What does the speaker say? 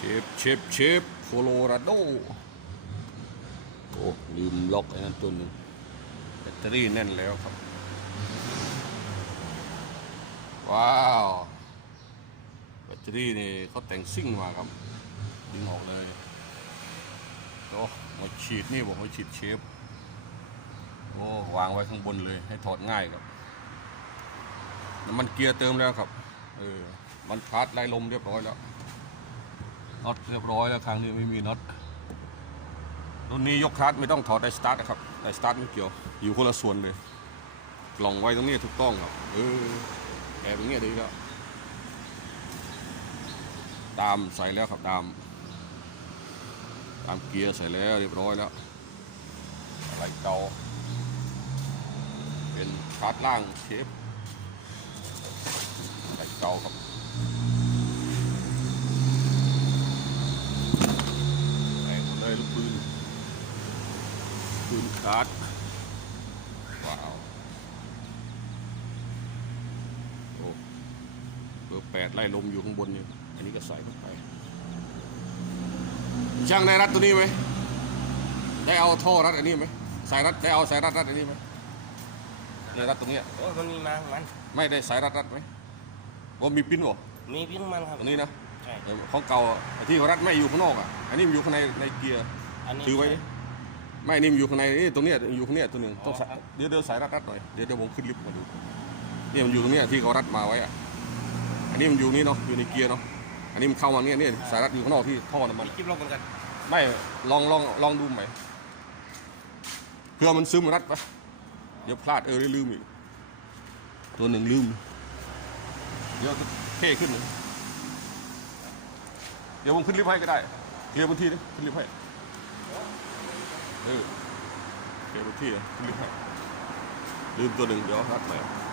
ฟเชฟเชฟโคโลราโด โอ้ลืมล็อกไอ้นั่นตัวหนึ่งแบตเตอรี่แน่นแล้วครับ ว้าว แบตเตอรี่นี่เขาแต่งซิ่งมาครับดึงออกเลยโอ้หัวฉีดนี่บอกหัวฉีดเชฟโอ้วางไว้ข้างบนเลย ให้ถอดง่ายครับน้ำมันเกียร์เติมแล้วครับ เออ มันพาร์ทไล่ลมเรียบร้อยแล้ว น็อตเรียบร้อยแล้วครั้งนี้ไม่มีน็อตรุ่นนี้ยกคลัตไม่ต้องถอดไดสตาร์ทนะครับไดสตาร์ทไม่เกี่ยวอยู่คนละส่วนเลยกล่องไว้ตรงนี้ถูกต้องครับเออแอบตรงนี้ดีแล้วตามใส่แล้วครับตาม ตามเกียร์ใส่แล้วเรียบร้อยแล้วอะไรเก่าเป็นคาร์ดล่างเชฟอะไรเก่าครับใส่หมดเลยลูกปืน ปืนคาร์ดว้าวโอ้เบอร์แปดไล่ลมอยู่ข้างบนนี่อันนี้ก็ใส่เข้าไป ช่างได้รัดตัวนี้ไหมได้เอาท่อรัดอันนี้ไหมสายรัดได้เอาสายรัดรัดอันนี้ไหมได้รัดตรงเนี้ยโอ้ยมันมีมามันไม่ได้สายรัดรัดไหมว่ามีปิ้นบ่มีพิ้งมันครับตรงนี้นะใช่เออของเก่าอะไอ้ที่เขารัดไม่อยู่ข้างนอกอะอันนี้มันอยู่ข้างในในเกียร์อันนี้ถือไว้ดิ ไม่นี่มันอยู่ข้างในนี่ตรงเนี้ยอยู่ข้างเนี้ยตัวหนึ่งอ๋อต้องสายครับเดี๋ยวเดี๋ยวสายรัดรัดหน่อยเดี๋ยวเดี๋ยวผมขึ้นลิฟต์มาดูเนี่ยมันอยู่ตรงเนี้ยที่เขารัดมาไว้อะอันนี้มันอยู่นี่เนาะอยู่ในเกียร์เนาะอันนี้มันเข้ามาเนี่ยเนี่ยสายรัดอยู่ข้างนอกที่ท่อน้ำมันมีคลิปลงเหมือนกันไม่ลองลองลองดูใหม่เพื่อมันซึมรัดปะเดี๋ยวพลาดเออได้ลืมอีกตัวหนึ่งลืมเดี๋ยวจะเท่ขึ้นเลยเดี๋ยวผมขึ้นลิฟต์ให้ก็ได้เคลียร์พื้นที่นะขึ้นลิฟต์ให้ เออเคลียร์พื้นที่ลืมให้ลืมตัวหนึ่งเดี๋ยวรัดใหม่